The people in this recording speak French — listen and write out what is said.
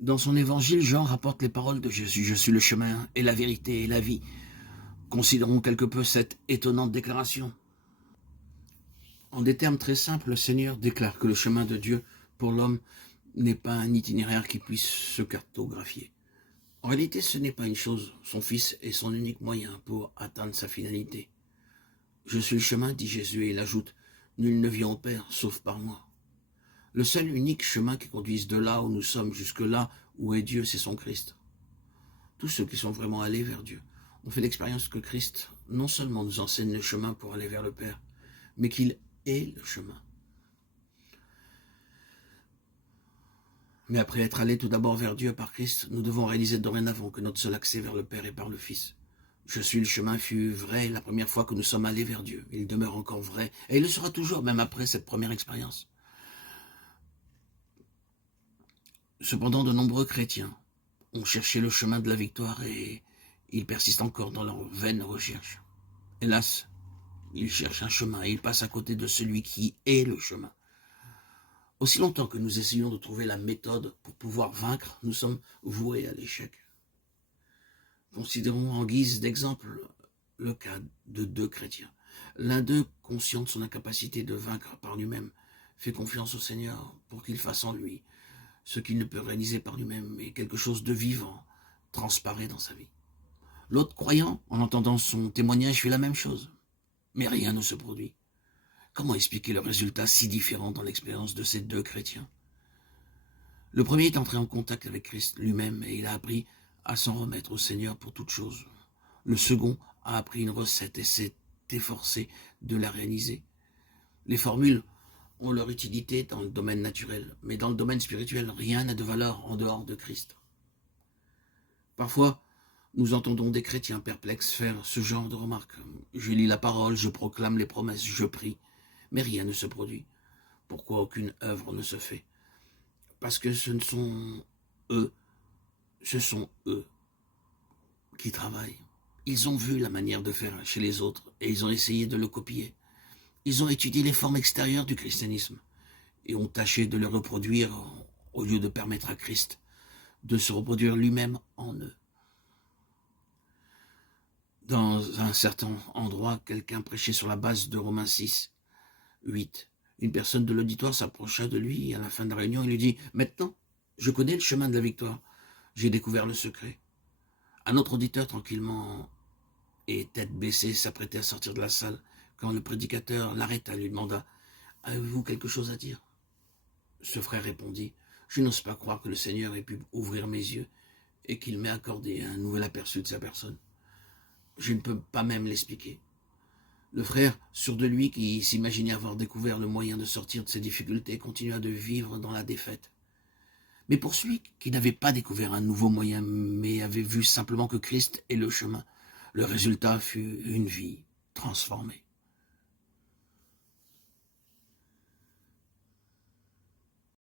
Dans son évangile, Jean rapporte les paroles de Jésus. Je suis le chemin et la vérité et la vie. Considérons quelque peu cette étonnante déclaration. En des termes très simples, le Seigneur déclare que le chemin de Dieu pour l'homme n'est pas un itinéraire qui puisse se cartographier. En réalité, ce n'est pas une chose. Son Fils est son unique moyen pour atteindre sa finalité. Je suis le chemin, dit Jésus, et il ajoute, nul ne vient au Père, sauf par moi. Le seul unique chemin qui conduise de là où nous sommes jusque là où est Dieu, c'est son Christ. Tous ceux qui sont vraiment allés vers Dieu ont fait l'expérience que Christ non seulement nous enseigne le chemin pour aller vers le Père, mais qu'il est le chemin. Mais après être allés tout d'abord vers Dieu par Christ, nous devons réaliser dorénavant que notre seul accès vers le Père est par le Fils. Je suis le chemin fut vrai la première fois que nous sommes allés vers Dieu. Il demeure encore vrai, et il le sera toujours, même après cette première expérience. Cependant, de nombreux chrétiens ont cherché le chemin de la victoire et ils persistent encore dans leur vaine recherche. Hélas, ils cherchent un chemin et ils passent à côté de celui qui est le chemin. Aussi longtemps que nous essayons de trouver la méthode pour pouvoir vaincre, nous sommes voués à l'échec. Considérons en guise d'exemple le cas de deux chrétiens. L'un d'eux, conscient de son incapacité de vaincre par lui-même, fait confiance au Seigneur pour qu'il fasse en lui ce qu'il ne peut réaliser par lui-même, et quelque chose de vivant transparaît dans sa vie. L'autre croyant, en entendant son témoignage, fait la même chose, mais rien ne se produit. Comment expliquer le résultat si différent dans l'expérience de ces deux chrétiens? Le premier est entré en contact avec Christ lui-même et il a appris à s'en remettre au Seigneur pour toute chose. Le second a appris une recette et s'est efforcé de la réaliser. Les formules ont leur utilité dans le domaine naturel, mais dans le domaine spirituel, rien n'a de valeur en dehors de Christ. Parfois, nous entendons des chrétiens perplexes faire ce genre de remarques. Je lis la parole, je proclame les promesses, je prie, mais rien ne se produit. Pourquoi aucune œuvre ne se fait? Parce que ce sont eux qui travaillent. Ils ont vu la manière de faire chez les autres et ils ont essayé de le copier. Ils ont étudié les formes extérieures du christianisme et ont tâché de le reproduire au lieu de permettre à Christ de se reproduire lui-même en eux. Dans un certain endroit, quelqu'un prêchait sur la base de Romains 6, 8. Une personne de l'auditoire s'approcha de lui à la fin de la réunion et lui dit « Maintenant, je connais le chemin de la victoire. J'ai découvert le secret. » Un autre auditeur, tranquillement et tête baissée, s'apprêtait à sortir de la salle quand le prédicateur l'arrêta et lui demanda « Avez-vous quelque chose à dire ?» Ce frère répondit « Je n'ose pas croire que le Seigneur ait pu ouvrir mes yeux et qu'il m'ait accordé un nouvel aperçu de sa personne. Je ne peux pas même l'expliquer. » Le frère, sûr de lui, qui s'imaginait avoir découvert le moyen de sortir de ses difficultés, continua de vivre dans la défaite. Mais pour celui qui n'avait pas découvert un nouveau moyen, mais avait vu simplement que Christ est le chemin, le résultat fut une vie transformée.